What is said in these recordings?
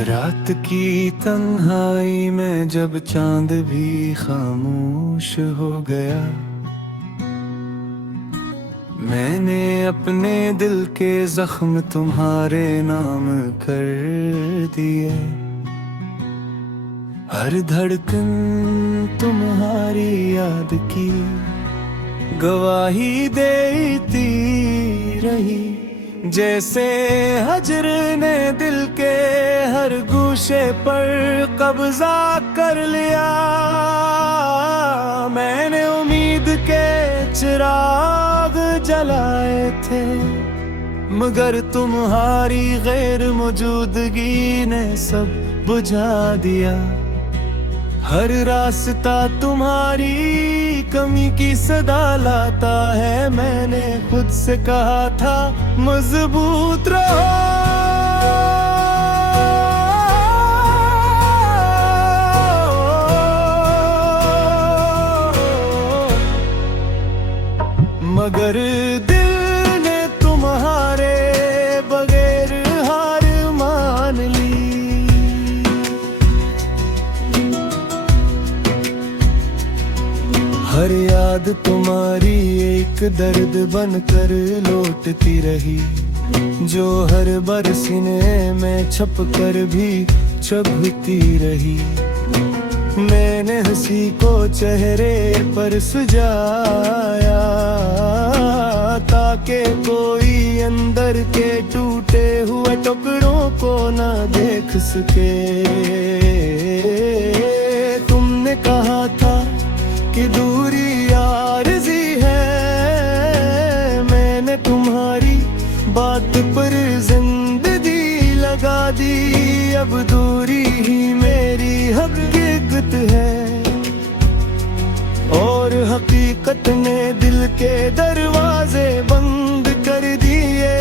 रात की तन्हाई में जब चांद भी खामोश हो गया, मैंने अपने दिल के जख्म तुम्हारे नाम कर दिए। हर धड़कन तुम्हारी याद की गवाही देती रही, जैसे हजर ने दिल के हर गूशे पर कब्जा कर लिया। मैंने उम्मीद के चिराग जलाए थे, मगर तुम्हारी गैर मौजूदगी ने सब बुझा दिया। हर रास्ता तुम्हारी कमी की सदा लाता है। मैंने खुद से कहा था मजबूत रहो, मगर दिल ने तुम्हारे बगैर हार मान ली। हर याद तुम्हारी एक दर्द बनकर लौटती रही, जो हर बार सीने में छप कर भी चुभती रही। मैंने हंसी को चेहरे पर सजाया, ताकि कोई अंदर के टूटे हुए टुकड़ों को न देख सके। तुमने कहा था कि दूरी आरज़ी है, मैंने तुम्हारी बात पर जिंदगी लगा दी। अब दूरी ही मेरी हकीकत है, और हकीकत ने दिल के दरवाजे बंद कर दिए।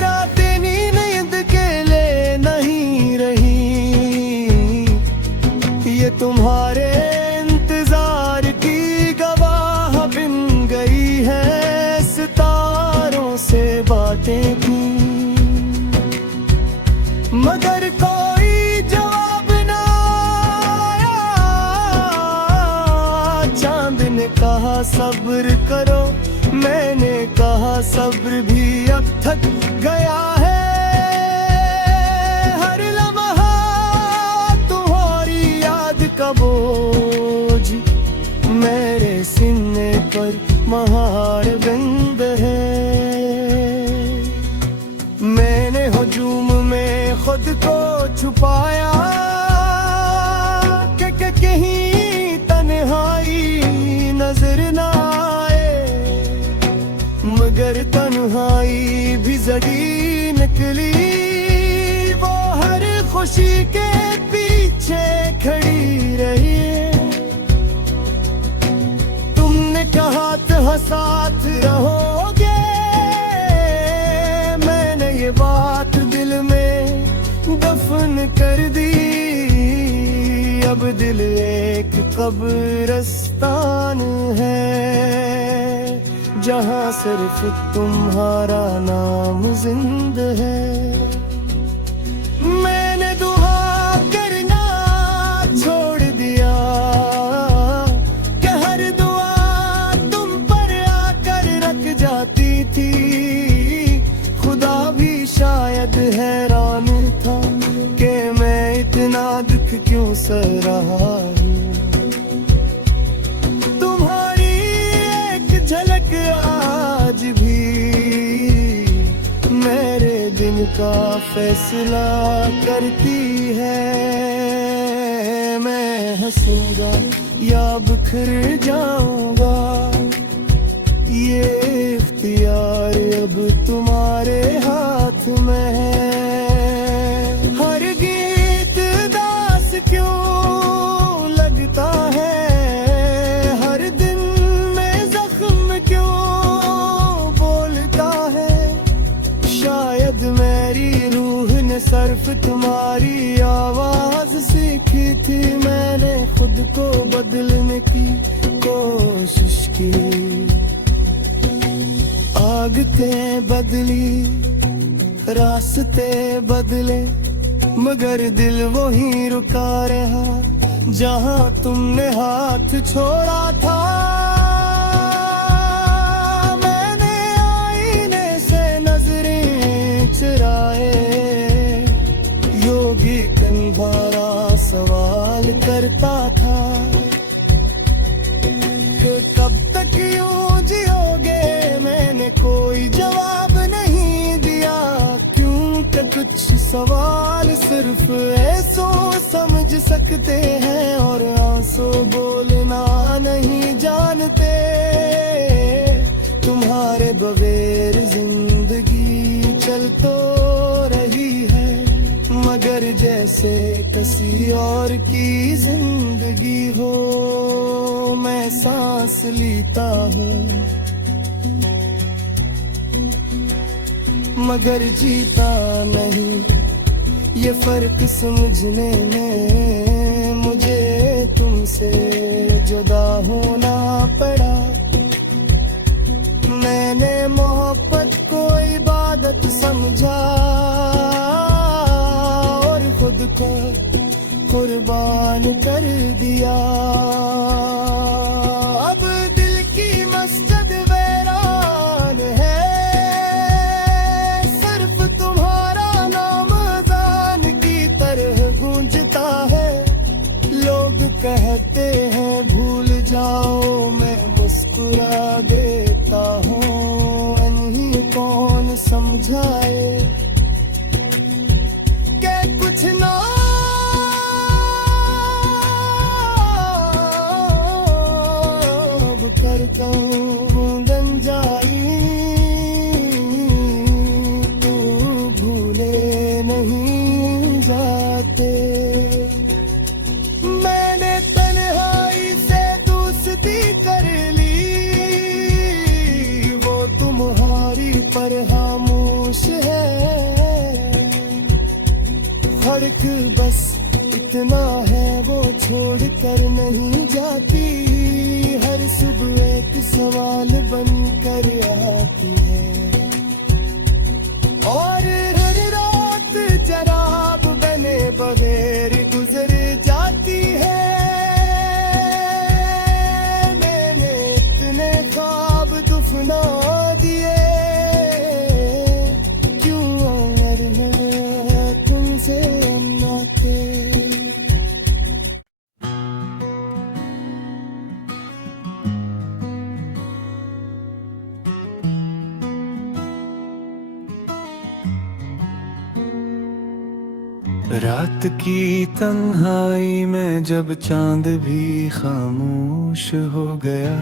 रातें नींद के लिए नहीं रही, ये तुम्हारे इंतजार की गवाह बिन गई है। सितारों से बातें की, मगर कोई जवाब ना आया। चांद ने कहा सब्र करो, मैंने कहा सब्र भी अब थक गया है। हर लम्हा तुम्हारी याद का बोझ मेरे सीने पर महार बंद है। मैंने हुजूम में खुद को छुपाया कि कहीं तन्हाई नजर ना आए, मगर तन्हाई भी जड़ी निकली। वो हर खुशी के पीछे खड़ी रही। तुमने कहा था साथ रहोगे, मैंने ये बात दिल में दफन कर दी। अब दिल एक कब्रिस्तान है, जहाँ सिर्फ तुम्हारा नाम जिंदा है। मैंने दुआ करना छोड़ दिया कि हर दुआ तुम पर आकर रख जाती थी। खुदा भी शायद हैरान था कि मैं इतना दुख क्यों सह रहा हूँ। तुम्हारी एक झलक आज भी मेरे दिन का फैसला करती है। मैं हंसूंगा या बिखर जाऊंगा, ये इख्तियार अब तुम्हारे हाथ में है। हर गीत दास क्यों लगता है, हर दिन में जख्म क्यों बोलता है। शायद मेरी रूह ने सिर्फ तुम्हारी आवाज सीखी थी। मैंने खुद को बदलने की कोशिश की, आदतें बदली, रास्ते बदले, मगर दिल वहीं रुका रहा जहां तुमने हाथ छोड़ा था। मैंने आईने से नजरें चुराए, योगी कंधारा सवाल करता था कि कब तक यूं जियोगे। मैंने कोई जवाब नहीं दिया, क्योंकि कुछ सवाल सिर्फ ऐसो समझ सकते हैं और आंसू बोलना नहीं जानते। तुम्हारे बगैर जिंदगी चल तो रही है, मगर जैसे किसी और की जिंदगी हो। मैं सांस लेता हूँ मगर जीता नहीं, ये फर्क समझने में मुझे तुमसे जुदा होना पड़ा। मैंने मोहब्बत को इबादत समझा और खुद को कुर्बान कर दिया। अब दिल की मस्जिद वीरान है, सिर्फ तुम्हारा नाम अज़ान की तरह गूंजता है। लोग कहते हैं भूल जाओ, मैं मुस्कुरा देता हूँ। इन्हीं कौन समझाए कि कुछ ना करता हूँ बन जाई, तू भूले नहीं जाते। मैंने तन्हाई से दोस्ती कर ली, वो तुम्हारी पर खामोश है। फर्क बस इतना है, वो छोड़ कर नहीं जाती। हर सुबह एक सवाल बन कर आती है और हर रात जराब बने बगैर गुजर जाती है। मैंने इतने ख्वाब दुफना दिए, क्यों अगर मैं तुमसे नाते। रात की तन्हाई में जब चांद भी खामोश हो गया,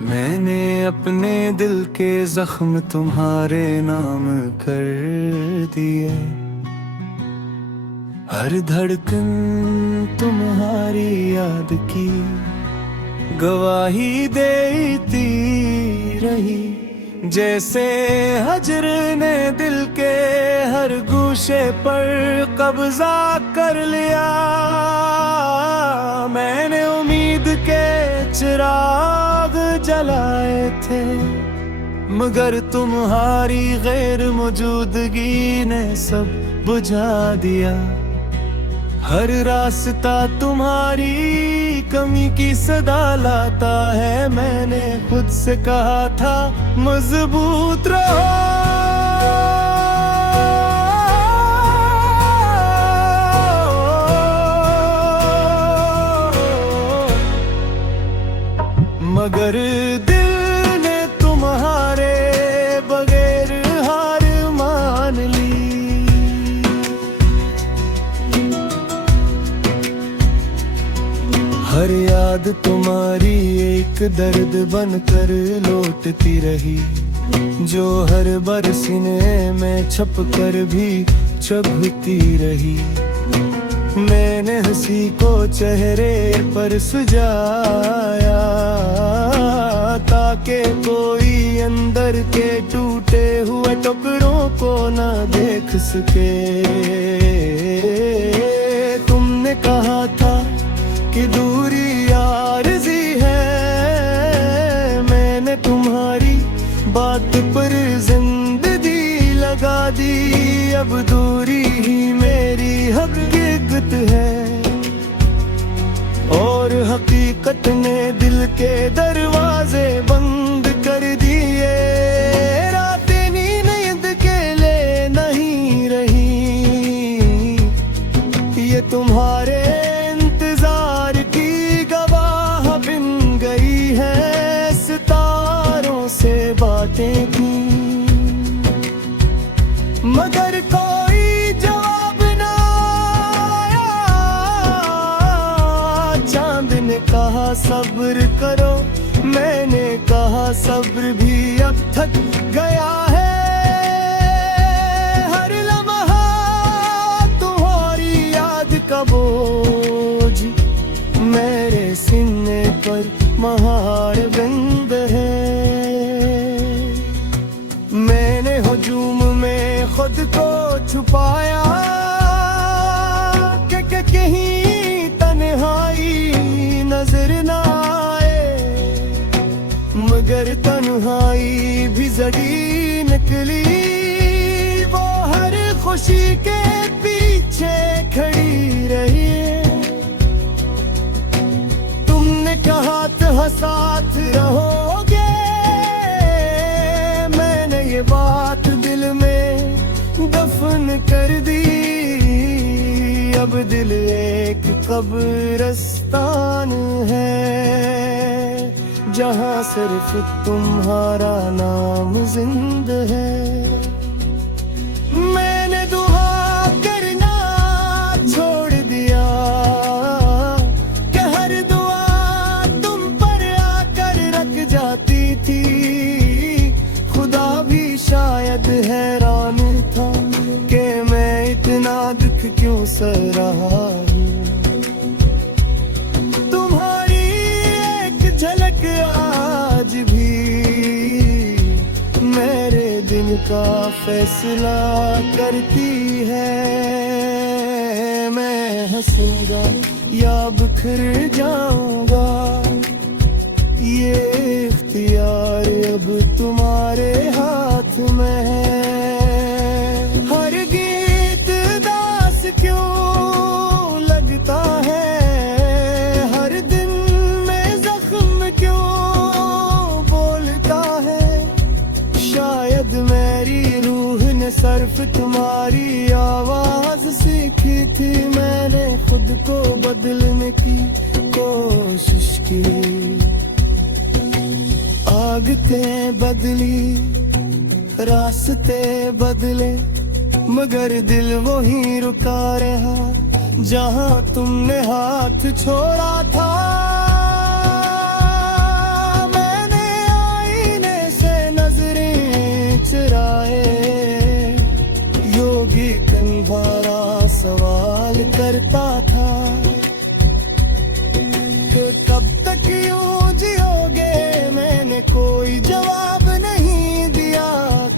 मैंने अपने दिल के जख्म तुम्हारे नाम कर दिए। हर धड़कन तुम्हारी याद की गवाही देती रही, जैसे हजर ने दिल के हर गूशे पर कब्जा कर लिया। मैंने उम्मीद के चिराग जलाए थे, मगर तुम्हारी गैर मौजूदगी ने सब बुझा दिया। हर रास्ता तुम्हारी कमी की सदा लाता है। मैंने खुद से कहा था मजबूत रहो, मगर दिल ने तुम्हारे बगैर हार मान ली। हर याद तुम्हारी एक दर्द बनकर लौटती रही, जो हर बार सीने में छप कर भी चुभती रही। मैंने हंसी को चेहरे पर सजाया, ताकि कोई अंदर के टूटे हुए टुकड़ों को न देख सके। तुमने कहा था कि दूरी आरज़ी है, मैंने तुम्हारी बात पर जिंदगी लगा दी। अब हिकत है, और हकीकत ने दिल के दरवाजे बंद कर दिए। रातें नींद के लिए नहीं रही, ये तुम्हारे इंतजार की गवाह बिन गई है सितारों से बातें की। मगर कोई जवाब ना आया, चांद ने कहा सब्र करो, मैंने कहा सब्र भी अब थक गया है। हर लम्हा तुम्हारी याद का बोझ मेरे सीने पर महार बंद है। मैंने हुजूम में खुद को छुपाया कि कहीं तन्हाई नजर ना आए, मगर तन्हाई भी जड़ी निकली, वो हर खुशी के पीछे खड़ी रही। तुमने कहा था साथ रहोगे, मैंने ये बात दिल में दफन कर दी। अब दिल एक कब्रिस्तान है, जहाँ सिर्फ तुम्हारा नाम जिंदा है। मैंने दुआ करना छोड़ दिया कि हर दुआ तुम पर आकर रख जाती थी। खुदा भी शायद हैरान था कि मैं इतना दुख क्यों सह रहा हूँ। तुम्हारी एक झलक आज भी मेरे दिन का फैसला करती है। मैं हंसूंगा या बिखर जाऊंगा, ये इख्तियार अब तुम्हारे हाथ में है। हर गीत दास क्यों लगता है, हर दिन में जख्म क्यों बोलता है। शायद मेरी रूह ने सिर्फ तुम्हारी आवाज सीखी थी। मैंने खुद को बदलने की कोशिश की, आदतें बदली, रास्ते बदले, मगर दिल वही रुका रहा जहां तुमने हाथ छोड़ा था। मैंने आईने से नजरें चुराए, योगी तुम्हारा सवाल करता था कि कब तक यूं जियोगे। मैंने कोई जवाब नहीं दिया,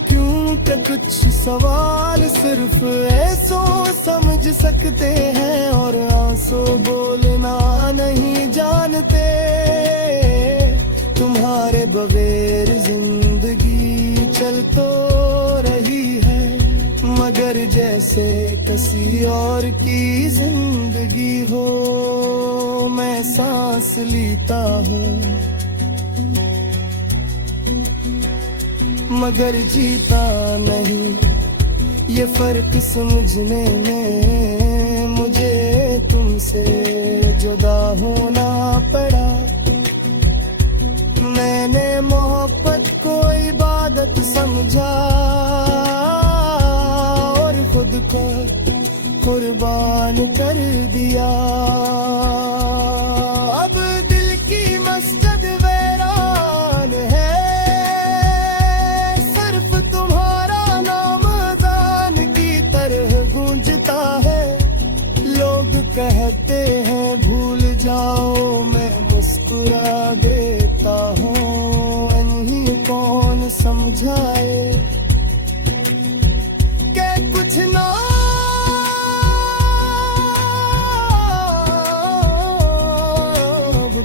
क्योंकि कुछ सवाल सिर्फ ऐसों समझ सकते हैं और आंसू बोलना नहीं जानते। तुम्हारे बगैर जिंदगी चल तो रही है, मगर जैसे किसी और की जिंदगी हो। मैं सांस लेता हूँ मगर जीता नहीं, ये फर्क समझने में मुझे तुमसे जुदा होना पड़ा। मैंने मोहब्बत को इबादत समझा और खुद को कुर्बान कर दिया। अब दिल की मस्जिद वीरान है, सिर्फ तुम्हारा नाम अज़ान की तरह गूंजता है। लोग कहते हैं भूल जाओ, मैं मुस्कुरा देता हूँ। इन्हीं कौन समझाए कि कुछ ना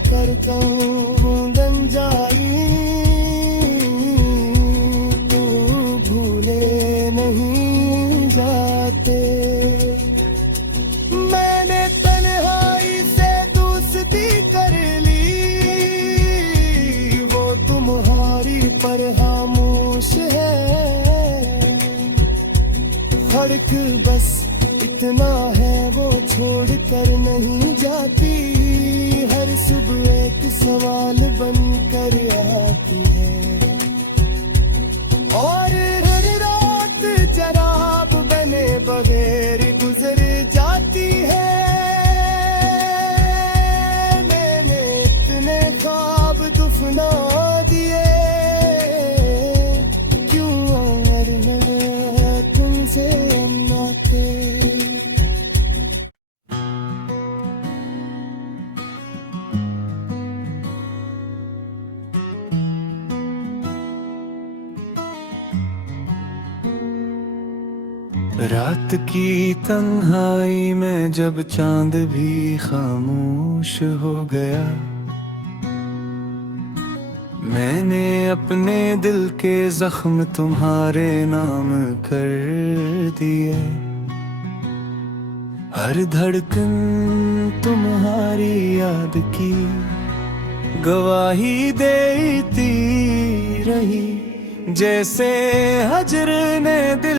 करता हूँ बूंदन जाई, तू भूले नहीं जाते। मैं एक बस इतना है वो छोड़ कर नहीं जाती, हर सुबह एक सवाल बन कर आती है। और हर रात जराब बने बगैर गुजर जाती है। मैंने इतने ख्वाब दुफना दिए, क्यों अमर है तुमसे नाते। रात की तन्हाई में जब चांद भी खामोश हो गया, मैंने अपने दिल के जख्म तुम्हारे नाम कर दिए। हर धड़कन तुम्हारी याद की गवाही देती रही, जैसे हजर ने दिल